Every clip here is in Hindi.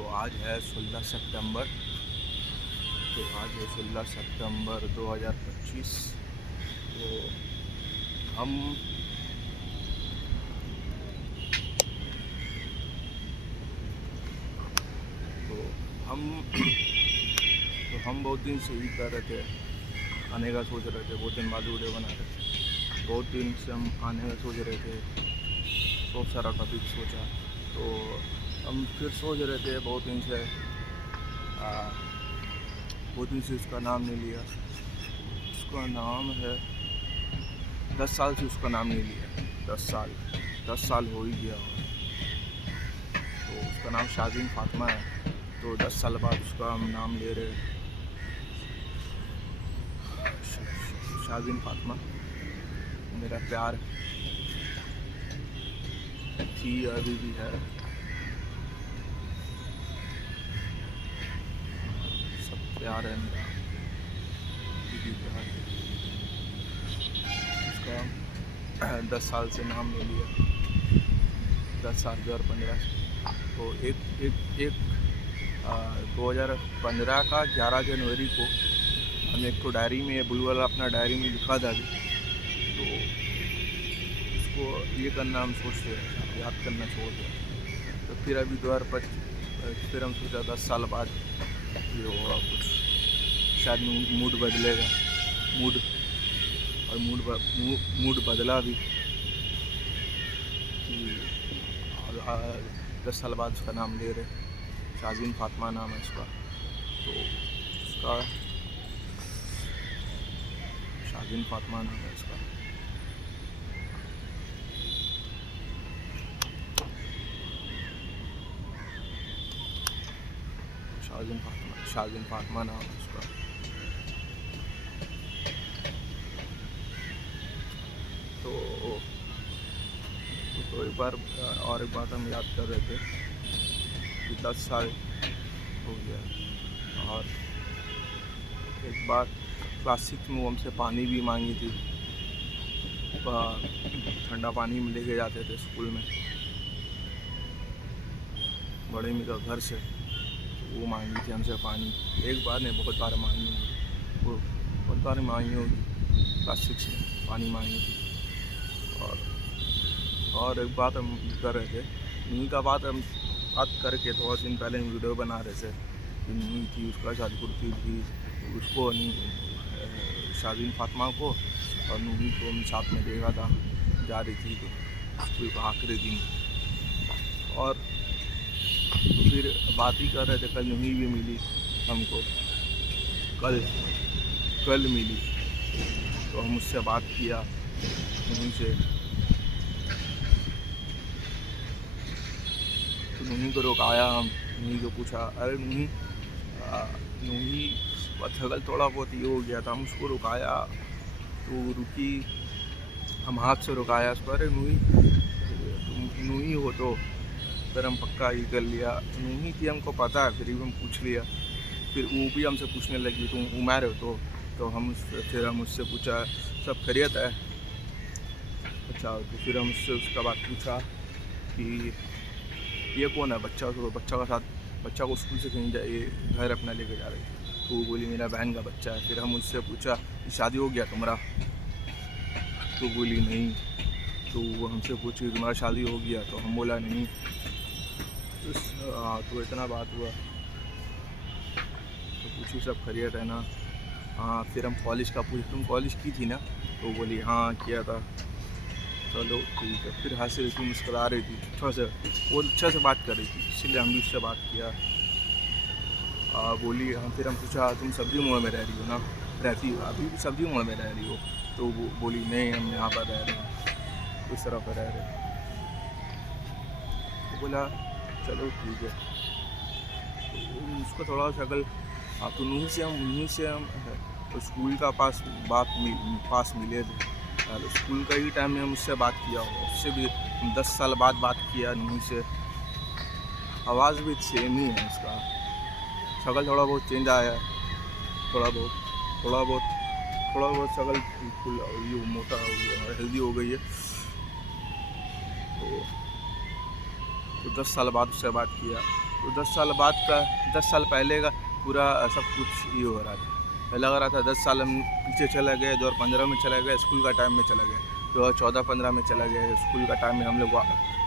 तो आज है 16 सितंबर। तो आज है 16 सितंबर 2025। तो हम तो हम तो हम बहुत दिन से ही कर रहे थे, आने का सोच रहे थे। बहुत दिन बाद वीडियो बना रहे थे। बहुत दिन से हम आने का सोच रहे थे, बहुत सारा टॉपिक सोचा। तो हम फिर सोच रहे थे बहुत दिन से उसका नाम नहीं लिया। उसका नाम है 10 साल से उसका नाम नहीं लिया। 10 साल हो ही गया। तो उसका नाम शाजीन फातिमा है। तो 10 साल बाद उसका हम नाम ले रहे हैं, शाजीन फातिमा। मेरा प्यार थी, अभी भी है, सब प्यार है मेरा, भी प्यार है। उसका 10 साल से नाम ले लिया। 10 साल 2015 तो एक 2015 का 11 जनवरी को हम एक तो डायरी में, ब्लू वाला अपना डायरी में लिखा था अभी। तो उसको ये करना हम सोचते हैं, याद करना छोड़ दिया। तो फिर अभी 2025 फिर हम सोचा 10 साल बाद ये होगा कुछ, शायद मूड बदलेगा। मूड बदला भी कि 10 साल बाद उसका नाम ले रहे। शाजीन फातिमा नाम है उसका। तो उसका शाजीन फातिमा नाम है उसका। शाजीन फातिमा नाम है उसका। तो एक बार और एक बात हम याद कर रहे थे कि 10 साल हो गया। और एक बार क्लास 6 में वो हमसे पानी भी मांगी थी। ठंडा पानी में लेके जाते थे स्कूल में, बड़े मी का घर से। वो मांगी थी हमसे पानी। एक बार नहीं, बहुत बार मांगी होगी वो, बहुत बार मांगी होगी। क्लास 6 में पानी मांगी थी। और एक बात हम कर रहे थे, नी का बात करके थोड़ा दिन पहले हम वीडियो बना रहे थे कि नी थी, उसका शादी कुर्ती थी, उसको शाजीन फातिमा को और नूही को हम साथ में देखा था, जा रही थी तो स्कूल का आखिरी दिन। और तो फिर बात ही कर रहे थे। कल नूही भी मिली हमको, कल मिली। तो हम उससे बात किया, नूही से। तो नूही को रुकाया हम, नूही को पूछा, अरे नूही थकल थोड़ा बहुत ये हो गया था। हम उसको रुकाया तो रुकी, हम हाथ से रुकाया उसको, अरे नूही हो। तो फिर हम पक्का ये कर लिया नूही थी, हमको पता है। फिर भी हम पूछ लिया। फिर वो भी हमसे पूछने लगी, तुम उमर हो? तो फिर हम उससे पूछा, सब खैरियत है? अच्छा। तो फिर हम उससे उसका बात पूछा कि ये कौन है? बच्चा को स्कूल से कहीं जाए, घर अपना लेके जा रही थी। तो वो बोली मेरा बहन का बच्चा है। फिर हम उससे पूछा कि शादी हो गया तुम्हारा? तो बोली नहीं। तो वो हमसे पूछी तुम्हारा शादी हो गया? तो हम बोला नहीं। तो इतना बात हुआ। तो पूछी सब खैरियत है ना? हाँ। फिर हम कॉलेज का पूछे, तुम कॉलेज की थी ना? तो बोली हाँ किया था। चलो ठीक है। फिर हंस रही थी, मुस्कुरा रही थी, अच्छा से वो अच्छा से बात कर रही थी, इसलिए हम भी उससे बात किया। बोली हाँ। फिर हम पूछा तुम सब्जी मोड़ में रह रही हो ना? रहती हो अभी भी सब्जी मोड़ में रह रही हो? तो वो बोली नहीं, हम यहाँ पर रह रहे हैं, उस तरह पर रह रहे हैं। तो बोला चलो ठीक है। तो उसको थोड़ा शक्ल, तो नूही से हम तो स्कूल का पास मिले थे। स्कूल का ही टाइम में हम उससे बात किया हो, उससे भी 10 साल बाद बात किया नूही से। आवाज़ भी सेम ही है उसका, शक्ल थोड़ा बहुत चेंज आया है, थोड़ा बहुत शक्ल बिल्कुल ये मोटा हो गया, हेल्दी हो गई है। तो 10 साल बाद उससे बात किया। तो 10 साल पहले का पूरा सब कुछ ये हो रहा था। लग रहा था 10 साल हम पीछे चला गए, 2015 में चला गए, स्कूल का टाइम में चला गए, 2014-15 में चला गया, स्कूल का टाइम में हम लोग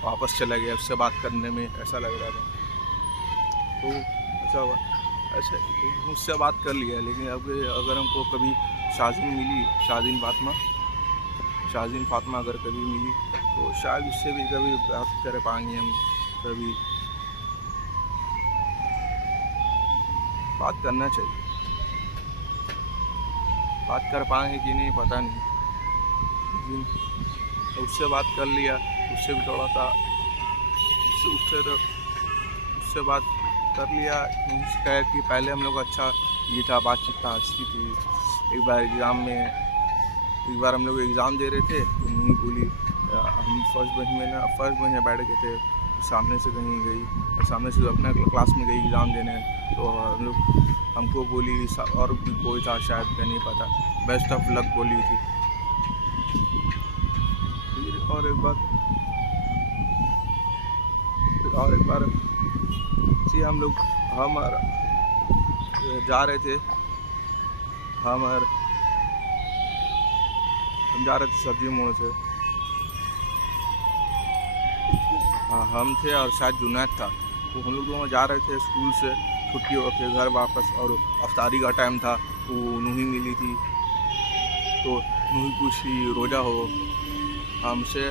वापस चला गया, उससे बात करने में ऐसा लग रहा था। तो ऐसा हुआ, ऐसा मुझसे बात कर लिया। लेकिन अब अगर हमको कभी शाज़ीन फातिमा अगर कभी मिली तो शायद उससे भी कभी बात कर पाएंगे हम, कभी बात करना चाहिए। बात कर पाएंगे कि नहीं पता नहीं, लेकिन उससे बात कर लिया, उससे भी थोड़ा सा उससे बात कर लिया। उसका कि पहले हम लोग अच्छा ये था, बातचीत था, हंसी थी। एक बार हम लोग एग्ज़ाम दे रहे थे तो मम्मी बोली, हम फर्स्ट बेंच में बैठ गए थे, सामने से कहीं गई, सामने से अपने क्लास में गई एग्ज़ाम देने, तो हमको बोली, और भी कोई था शायद, मैं नहीं पता, बेस्ट ऑफ लक बोली थी। और एक बार जी हम जा रहे थे सब्जी मोड़ से। हाँ, हम थे और शायद जुनैद था। तो हम लोग दोनों जा रहे थे स्कूल से छुट्टी होकर घर वापस, और अफ्तारी का टाइम था। वो नूही मिली थी, तो नूही पूछी रोज़ा हो, हमसे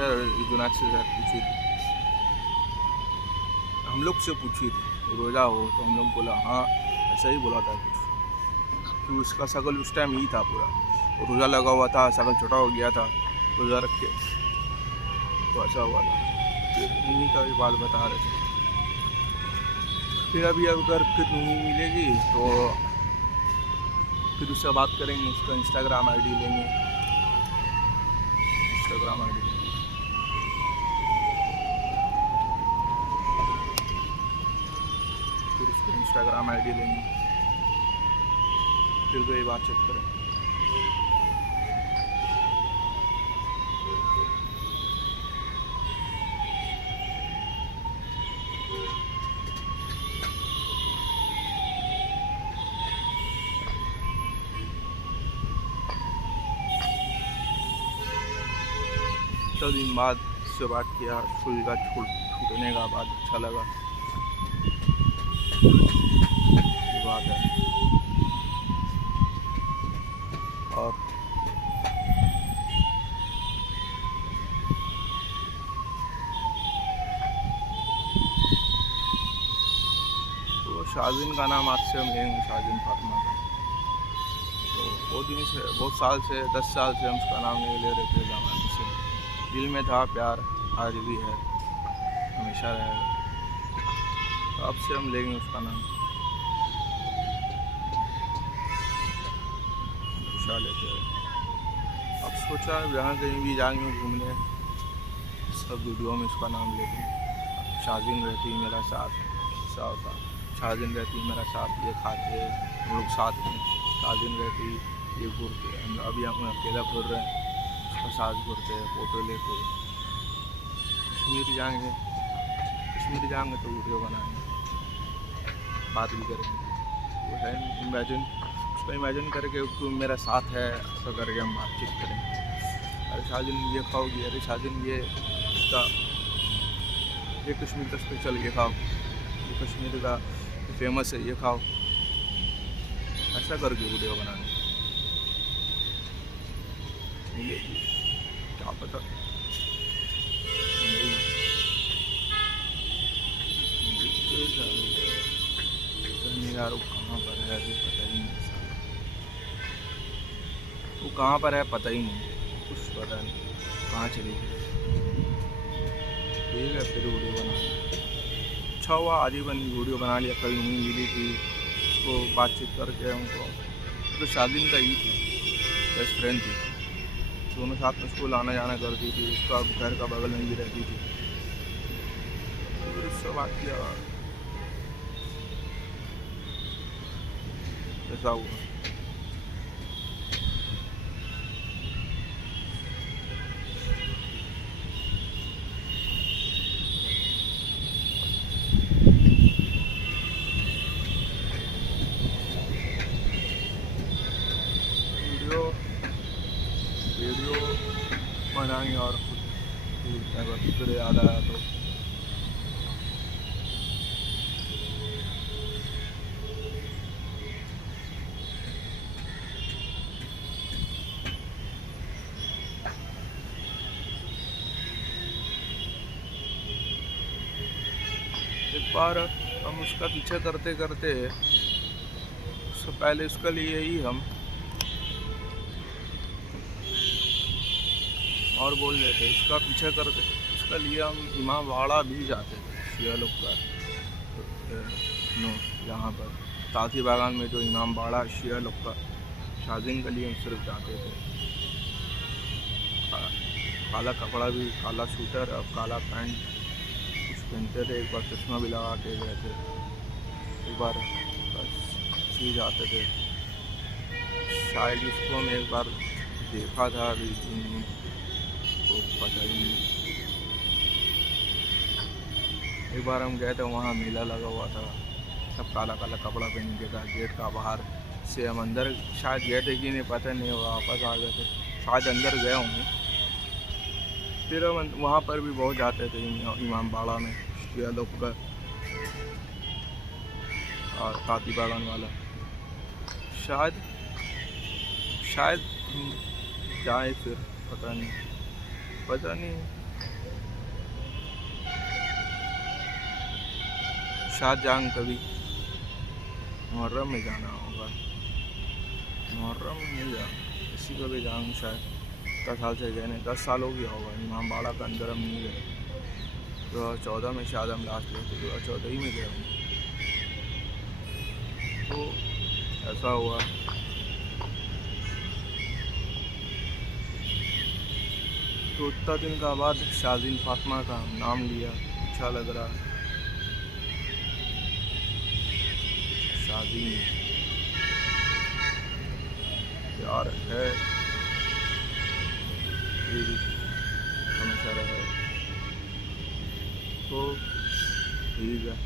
जुनैद से पूछी थी, हम लोग से पूछी थी रोज़ा हो, तो हम लोग बोला हाँ, ऐसा ही बोला था कुछ। तो उसका शक्ल उस टाइम ही था पूरा, रोज़ा लगा हुआ था, शक्ल छोटा हो गया था रोज़ा रख के, तो ऐसा हुआ था। नूही का भी बात बता रहे थे। फिर अभी अगर फिर नूही मिलेगी तो फिर उससे बात करेंगे, उसका इंस्टाग्राम आईडी लेंगे, फिर उसको इंस्टाग्राम आईडी लेंगे, फिर वही बातचीत करें। तो दिन बाद उससे बात किया, स्कूल का छूटने का बाद अच्छा लगा, ये बात है। और तो शाज़ीन का नाम आज से हम लेंगे, शाज़ीन फातिमा का। तो बहुत साल से 10 साल से हम उसका नाम नहीं ले रहे थे, ज़माने से दिल में था प्यार, आज भी है, हमेशा रहेगा। तो अब से हम लेंगे उसका नाम, खुशा लेते हैं। अब सोचा जहाँ कहीं भी जाएंगे घूमने, सब वीडियो में उसका नाम लेंगे। शाज़ीन रहती मेरा साथ, ऐसा होता, शाज़ीन रहती मेरा साथ, ये खाते हम लोग साथ में, शाज़ीन रहती ये घूरते, हम अभी हम अकेला घूर रहे हैं, उसका साथ घूरते, फ़ोटो लेते। कश्मीर जाएंगे तो वीडियो बनाएंगे, बात भी करेंगे। वो है उसको इमेजिन करके तो मेरा साथ है, ऐसा करके हम बातचीत करेंगे। अरे शाज़ीन ये खाओगी, अरे शाज़ीन ये कश्मीर का स्पेशल ये खाओ, ये कश्मीर का फेमस है, ये खाओ, ऐसा करके वीडियो बनाने। क्या पता यार, वो कहाँ पर है अभी पता ही नहीं, वो कहाँ पर है पता ही नहीं, कुछ पता नहीं कहाँ चली गई। ठीक है, फिर वीडियो बना लिया, अच्छा हुआ आज ही वीडियो बना लिया। कल नहीं मिली थी, उसको बातचीत करके हमको, तो शाज़ीन का ही थी, बेस्ट फ्रेंड थी, दोनों साथ में स्कूल आना जाना करती थी, उसका घर का बगल में भी रहती थी। फिर उससे बात किया, ऐसा हुआ। मुझे याद आया तो। एक बार हम उसका पीछा करते करते, उससे पहले उसके लिए ही हम और बोल रहे थे, उसका पीछा करते उसका लिए हम इमाम बाड़ा भी जाते थे। शिया लोग का नो, यहाँ पर ताती बागान में जो इमाम बाड़ा शिया लोग का शाजिंग के लिए हम सिर्फ जाते थे। काला कपड़ा भी, काला स्वेटर और काला पैंट कुछ पहनते थे। एक बार चश्मा भी लगा के गए थे। एक बार बस सी जाते थे। शायद उसको हम एक बार देखा था, अभी तो पता ही नहीं। एक बार हम गए थे, वहाँ मेला लगा हुआ था, सब काला काला कपड़ा पहन के था। गेट का बाहर से हम अंदर शायद गए थे कि नहीं पता नहीं, वापस आ गए थे, शायद अंदर गए होंगे। फिर हम वहाँ पर भी बहुत जाते थे, इमाम बाड़ा में शिया लोग का और ताती बागान वाला। शायद जाए फिर, पता नहीं। शायद जाएंगे कभी, मुहर्रम में जाना होगा। मुहर्रम में नहीं जाना, इसी को भी जाऊँगा शायद। 10 साल से गए नहीं, 10 साल हो गया होगा इमाम बाड़ा का अंदर हम नहीं गए। 2014 में शायद हम लास्ट गए थे, 2014 ही में गए होंगे। तो ऐसा हुआ। तो उतना दिन का बाद शाजीन फातिमा का नाम लिया, अच्छा लग रहा। शाजीन प्यार है, हमेशा रहे तो ठीक है।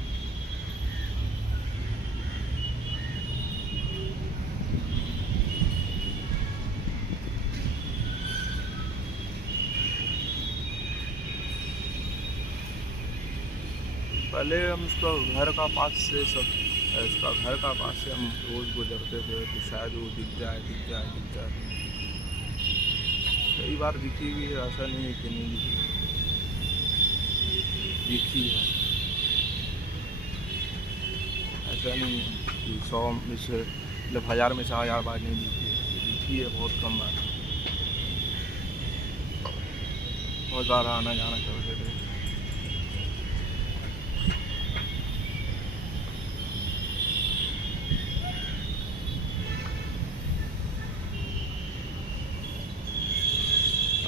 पहले हम उसका घर का पास से हम रोज़ गुजरते थे, तो शायद वो दिख जाए। कई बार दिखी भी है, ऐसा नहीं है कि नहीं दिखी है। ऐसा नहीं है कि 100 में से, मतलब 1000 में से 1000 बार नहीं दिखी है, बहुत कम बार। बहुत बार आना जाना करते थे।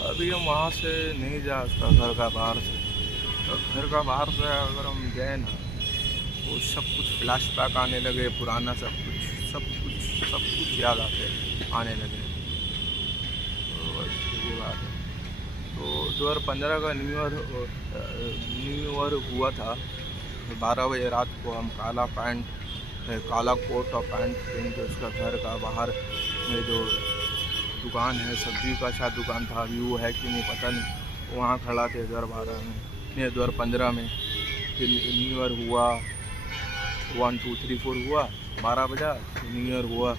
अभी हम वहाँ से नहीं जा, उसका घर का बाहर से, तो घर का बाहर से अगर हम गए ना, वो सब कुछ फ्लैशबैक आने लगे, पुराना सब कुछ याद आने लगे। तो बस ये बात है। तो 2015 का न्यू ईयर हुआ था। 12 बजे रात को हम काला कोट और पैंट पहन के उसका घर का बाहर में जो दुकान है, सब्जी का शायद दुकान था, अभी वो है कि नहीं पता नहीं, वहाँ खड़ा थे 2015 में। फिर न्यू ईयर हुआ, 1 2 3 4 हुआ, 12 बजा, न्यू ईयर हुआ,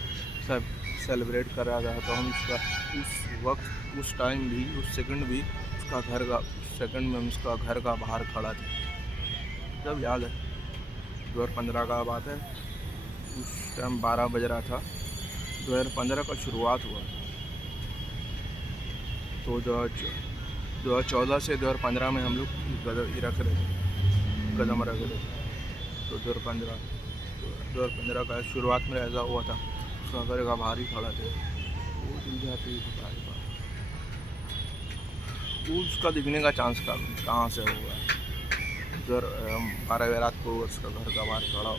सब सेलिब्रेट कर रहा था। तो हम उस टाइम भी, उस सेकंड भी उसका घर का बाहर खड़ा थे। जब याद है 2015 का बात है, उस टाइम 12 बज रहा था, 2015 का शुरुआत हुआ। तो 2014 से 2015 में हम लोग कदम रख रहे थे। तो 2015 का शुरुआत में ऐसा हुआ था, उसका घर का बाहर ही खड़ा थे। वो दिल जाती है, उसका दिखने का चांस कहाँ से होगा। उधर 12 रात को उसका घर का बाहर खड़ा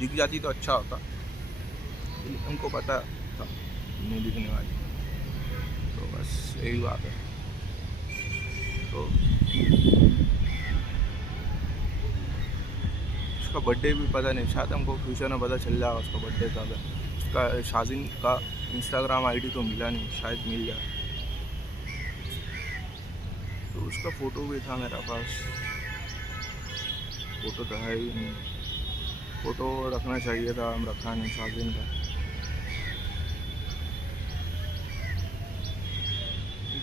दिख जाती तो अच्छा होता, उनको पता था नहीं दिखने वाली। तो बस यही बात है। तो उसका बर्थडे भी पता नहीं, शायद हमको फ्यूचर में पता चल जाएगा उसका बर्थडे कब है। उसका शाजीन का इंस्टाग्राम आईडी तो मिला नहीं, शायद मिल जाए। तो उसका फ़ोटो भी था मेरे पास, फ़ोटो तो है ही नहीं। फ़ोटो रखना चाहिए था, हम रखा नहीं शाज़िन का।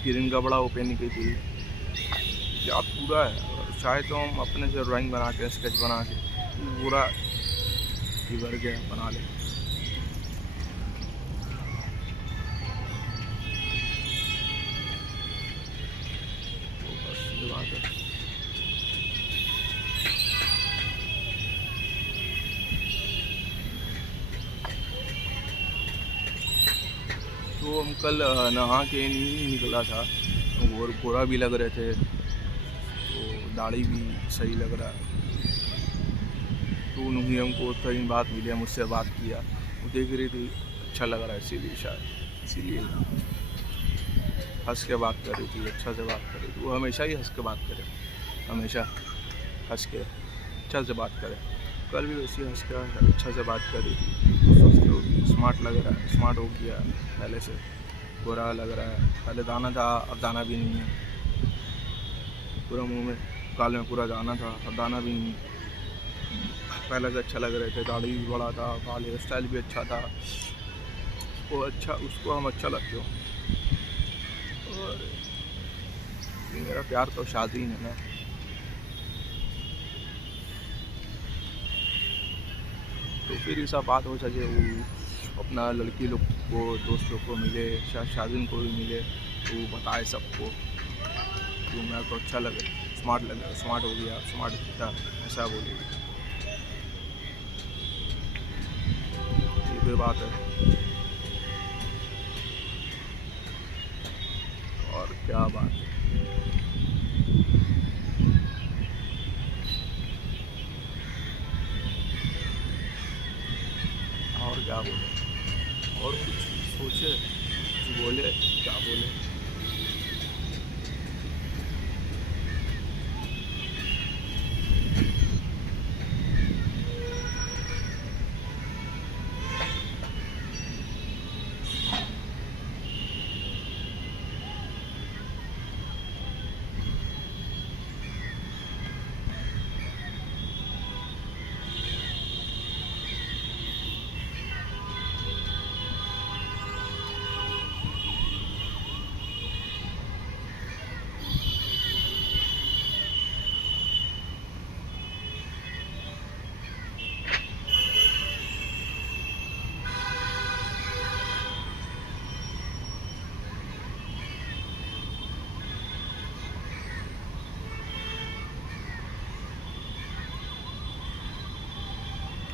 ग्रीन का बड़ा ओपन की थी, याद पूरा है। चाहे तो हम अपने से ड्राइंग बना के, स्केच बना के पूरा भर के बना ले। तो बस ये बात है। तो हम कल नहा के नहीं निकला था, और गोरा भी लग रहे थे, तो दाढ़ी भी सही लग रहा है। तो उन्होंने हमको कई बात मिली, मुझसे बात किया, वो देख रही थी अच्छा लग रहा है, इसीलिए शायद इसीलिए हंस के बात कर रही थी, अच्छा से बात कर रही थी। वो हमेशा ही हंस के बात करे, हमेशा हंस के अच्छा से बात करे। कल भी वैसे हंस के अच्छा से बात कर रही थी। सोचती होगी स्मार्ट लग रहा है, स्मार्ट हो गया पहले से, गोरा लग रहा है। पहले दाना था, अब दाना भी नहीं है। पूरा मुंह में गाल में पूरा दाना था, अब दाना भी नहीं। पहले से अच्छा लग रहे थे, दाढ़ी भी बड़ा था, बाल हेयर स्टाइल भी अच्छा था। उसको हम अच्छा लगते हो। और मेरा प्यार तो शाज़ीन है ना। तो फिर ऐसा बात हो सके, वो अपना लड़की लोग को, दोस्त लोग को मिले, शायद शाज़ीन को भी मिले, तो वो बताए सबको। तो मेरा तो अच्छा लगे, स्मार्ट लगे, स्मार्ट हो गया, स्मार्ट दिखता, ऐसा बोलेगी। ये भी बात है। और क्या बात है। और क्या बोले, और कुछ सोचे, कुछ बोले, क्या बोले।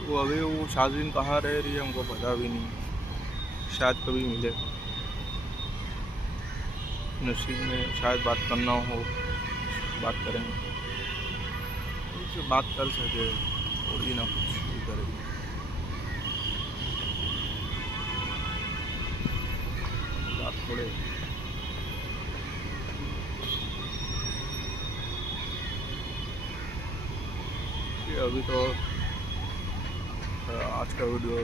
तो अभी वो शाज़ीन कहाँ रह रही है हमको पता भी नहीं, शायद कभी मिले, नसीब में शायद बात करना हो, बात करेंगे, उससे बात कर सके, और ही ना कुछ भी करेगी। बात थोड़े अभी तो आज का वीडियो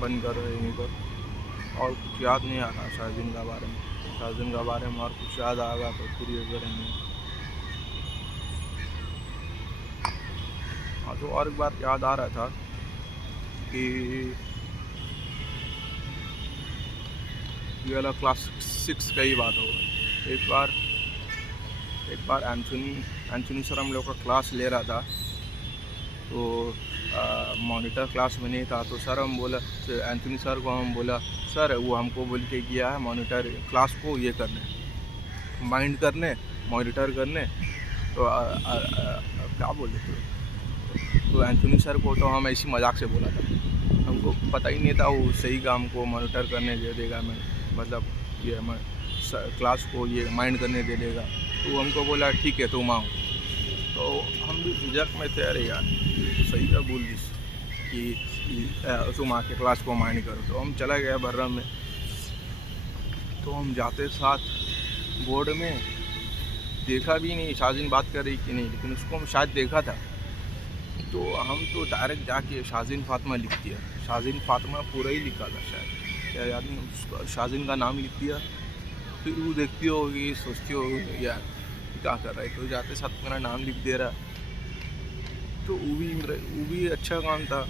बंद कर रहे हैं यहीं पर। और कुछ याद नहीं आ रहा शाज़ीन के बारे में, शाज़ीन के बारे में और कुछ याद आएगा तो फिर ये करेंगे। हाँ, तो और एक बार याद आ रहा था कि ये वाला क्लास 6 का ही बात होगा। एक बार एंथोनी सर हम लोग का क्लास ले रहा था, तो मॉनिटर क्लास में नहीं था। तो सर हम बोला, एंथोनी सर को हम बोला, सर वो हमको बोल के गया है मॉनिटर क्लास को ये करने, माइंड करने, मॉनिटर करने। तो क्या बोले तो एंथोनी सर को तो हम ऐसी मजाक से बोला था, हमको पता ही नहीं था वो सही काम को मॉनिटर करने दे देगा, मैं मतलब ये क्लास को ये माइंड करने दे देगा। तो हमको बोला ठीक है तुम आओ। तो हम भी झिझक में थे, अरे यार सही का बोल दिस कि तुम आके क्लास को माइंड करो। तो हम चला गया बर्रम में। तो हम जाते साथ बोर्ड में देखा भी नहीं शाज़ीन बात कर रही कि नहीं, लेकिन उसको हम शायद देखा था। तो हम तो डायरेक्ट जाके शाज़ीन फातिमा लिख दिया, शाज़ीन फातिमा पूरा ही लिखा था शायद, क्या याद नहीं, शाज़ीन का नाम लिख दिया। फिर वो देखती होगी, सोचती होगी यार क्या कर रहा है, तो जाते साथ मेरा नाम लिख दे रहा। तो वो भी अच्छा काम था।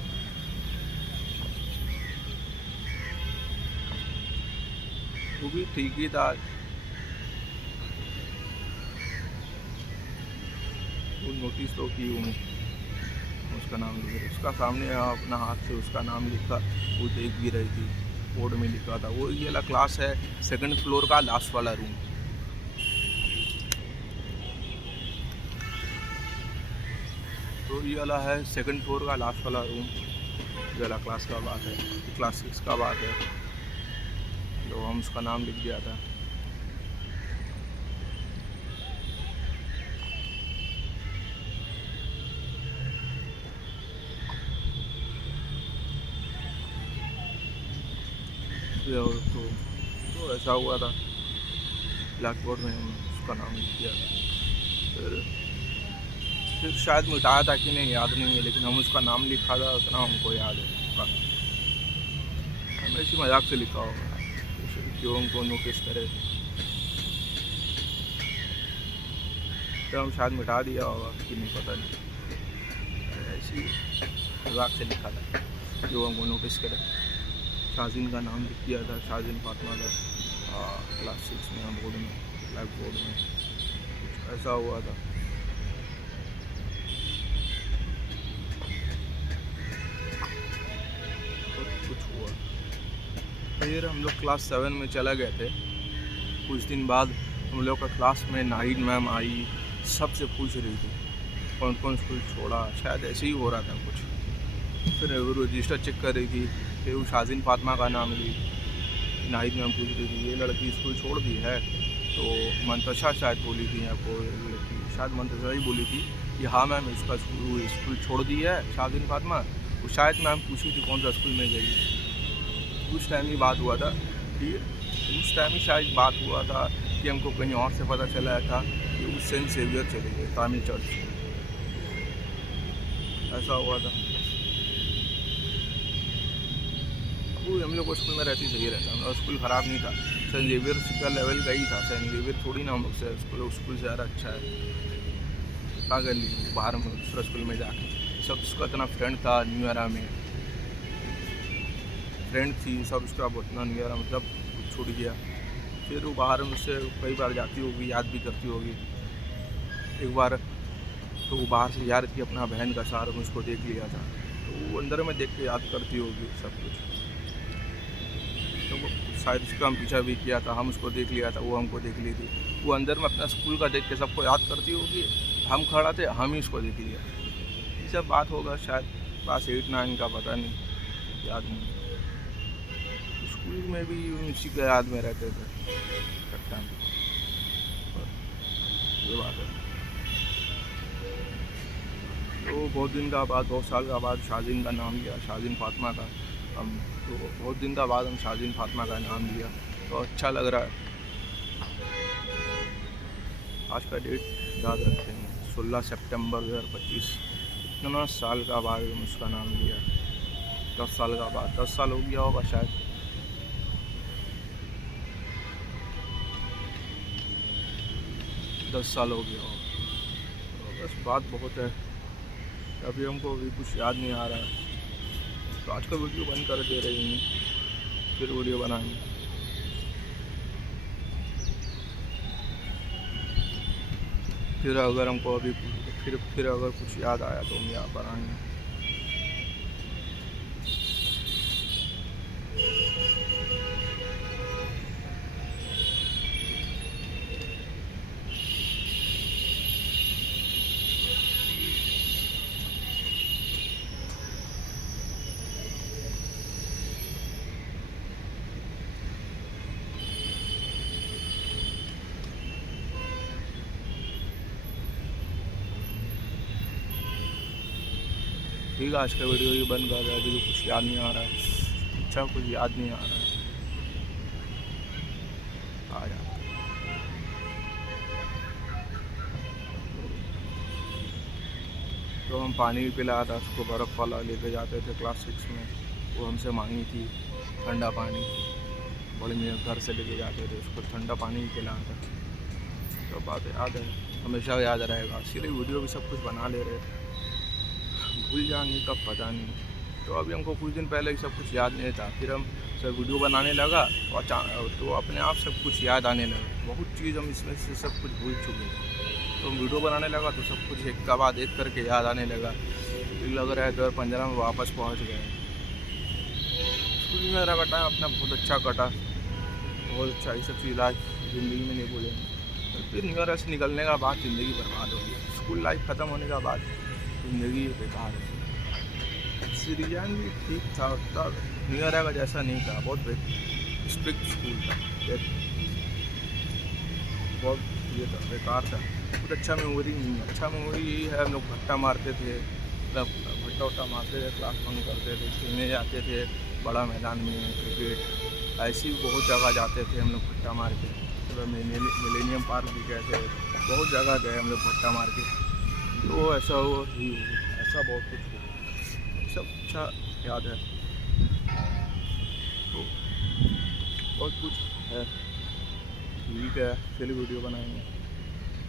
वो भी ठीक ही था। वो नोटिस तो की हूँ, उसका नाम लिख रही, उसका सामने अपना हाथ से उसका नाम लिखा, वो देख भी रही थी। बोर्ड में लिखा था वो, ये वाला क्लास है 2nd फ्लोर का लास्ट वाला रूम। तो ये वाला है 2nd फ्लोर का लास्ट वाला रूम। ये वाला क्लास का बात है, क्लास 6 का बात है। तो हम उसका नाम लिख दिया था। तो ऐसा हुआ था, ब्लैक बोर्ड में हम उसका नाम लिख दिया था। फिर शायद मिटाया था कि नहीं याद नहीं है, लेकिन हम उसका नाम लिखा था उतना हमको याद है उसका। हमें इसी मजाक से लिखा होगा, क्यों हमको नोटिस करे, तो हम शायद मिटा दिया होगा कि नहीं पता नहीं, ऐसी मजाक से लिखा था जो हमको नोटिस करे। शाजीन का नाम लिख दिया था, शाजीन फातिमा का, क्लास 6 में बोर्ड में, ब्लैक बोर्ड में। ऐसा हुआ था। कुछ हुआ, फिर हम लोग क्लास 7 में चला गए थे। कुछ दिन बाद हम लोग का क्लास में नाहिद मैम आई, सबसे पूछ रही थी कौन कौन स्कूल छोड़ा, शायद ऐसे ही हो रहा था कुछ। फिर वो रजिस्टर चेक कर रही थी, फिर वो शाजीन फातिमा का नाम ली। नाहिद मैम पूछ रही थी ये लड़की स्कूल छोड़ दी है, तो मंतशा शायद बोली थी, आपको लड़की शायद मंतशा ही बोली थी कि हाँ मैम इसका स्कूल छोड़ दी है शाजीन फातिमा। वो शायद मैम पूछी थी कौन सा स्कूल में गई। उस टाइम ही बात हुआ था, ठीक है, उस टाइम ही शायद बात हुआ था कि हमको कहीं और से पता चला था कि वो सेंट सेवियर चले गए तामिल चर्च। ऐसा हुआ था। वो हम लोग स्कूल में रहती सही रहता, हम लोग स्कूल ख़राब नहीं था। सेंट जेवियर का लेवल का ही था, सेंट जेवियर थोड़ी ना हम लोग से स्कूल से ज़्यादा अच्छा है। क्या कर ली बाहर में दूसरा स्कूल में जाके, सब उसका इतना फ्रेंड था, न्यू ईयर में फ्रेंड थी सब उसका, उतना न्यू ईयर मतलब छूट गया। फिर वो बाहर में उससे कई बार जाती होगी, याद भी करती होगी। एक बार तो वो बाहर से याद थी अपना बहन का सार में, उसको देख लिया था, तो वो अंदर में देख के याद करती होगी सब कुछ। तो वो शायद उसका हम पीछा भी किया था, हम उसको देख लिया था, वो हमको देख ली थी। वो अंदर में अपना स्कूल का देख के सबको याद करती होगी, हम खड़ा थे हम ही उसको देख लिया। ये सब बात होगा शायद क्लास 8-9 का, पता नहीं, याद नहीं। स्कूल में भी उसी के याद में रहते थे कट्टा में। ये बात है। तो बहुत दिन का बाद, 2 साल का बाद शाजीन का नाम लिया, शाजीन फातिमा का। हम तो बहुत दिन का बाद हम शाजीन फातिमा का नाम लिया, तो अच्छा लग रहा है। आज का डेट याद रखते हैं, 16 सितंबर 2025। इतना साल का बाद हम उसका नाम लिया, 10 साल का बाद, 10 साल हो गया होगा शायद। दस साल हो गया होगा। तो बस बात बहुत है, अभी हमको अभी कुछ याद नहीं आ रहा है, तो आज का वीडियो बंद कर दे रही हूँ, फिर वीडियो बनाएंगे। फिर अगर हमको अभी फिर अगर कुछ याद आया तो हम यहाँ पर आएंगे। ठीक है, आज का वीडियो ही बंद कर रहा है, अभी तो कुछ याद नहीं आ रहा है। अच्छा, कुछ याद नहीं आ रहा है। आ जा, तो हम पानी भी पिलाया था उसको, बर्फ़ वाला लेके जाते थे क्लास 6 में, वो हमसे मांगी थी ठंडा पानी। बड़े मेरे घर से लेके जाते थे उसको, ठंडा पानी भी पिलाया था। तो बात याद है। हमेशा याद रहेगा। इसीलिए वीडियो भी सब कुछ बना ले रहे, भूल जाएंगे कब पता नहीं। तो अभी हमको कुछ दिन पहले ही सब कुछ याद नहीं था, फिर हम सब वीडियो बनाने लगा तो अपने आप सब कुछ याद आने लगा। बहुत चीज़ हम इसमें से सब कुछ भूल चुके थे, तो हम वीडियो बनाने लगा तो सब कुछ एक का बाद एक करके याद आने लगा। फिर लग रहा है 2015 में वापस पहुँच गए। स्कूल मेरा कटा अपना बहुत अच्छा कटा, बहुत अच्छा। ये सब चीज़ लाइफ ज़िंदगी में नहीं भूलेंगे। फिर न्यू ईयर से निकलने का बाद ज़िंदगी बर्बाद हो गई। स्कूल लाइफ ख़त्म होने का बाद ज़िंदगी बेकार है। सीरियन भी ठीक था, उतना न्यू ईयर का जैसा नहीं था, बहुत स्ट्रिक्ट स्कूल था, बहुत ये था, बेकार था। कुछ अच्छा मेमोरी नहीं है। अच्छा मेमोरी यही है, हम लोग भट्टा मारते थे, मतलब भट्टा वट्टा मारते थे, क्लास बंक करते थे, खेलने जाते थे बड़ा मैदान में क्रिकेट। ऐसी बहुत जगह जाते थे हम लोग भट्टा मार के, मतलब मिलेनियम पार्क भी गए थे, बहुत जगह गए हम लोग भट्टा मार के। तो ऐसा हो ही ऐसा बहुत कुछ हो, सब अच्छा याद है। तो बहुत कुछ है, ठीक है, फिर वीडियो बनाएंगे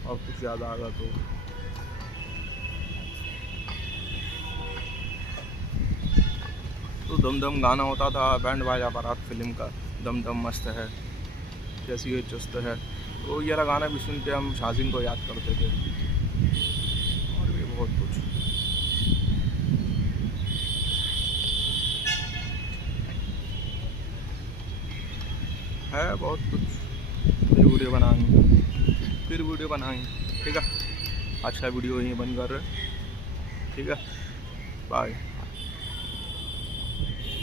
और कुछ ज़्यादा आगा तो दम दम गाना होता था बैंड बाजा बारात फिल्म का, दम दम मस्त है, कैसी ये चुस्त है। तो ये गाना भी सुन के हम शाज़िन को याद करते थे, और भी बहुत कुछ है, बहुत कुछ। फिर वीडियो बनाएंगे, ठीक है। आज का वीडियो यहीं बंद कर रहे, ठीक है, बाय।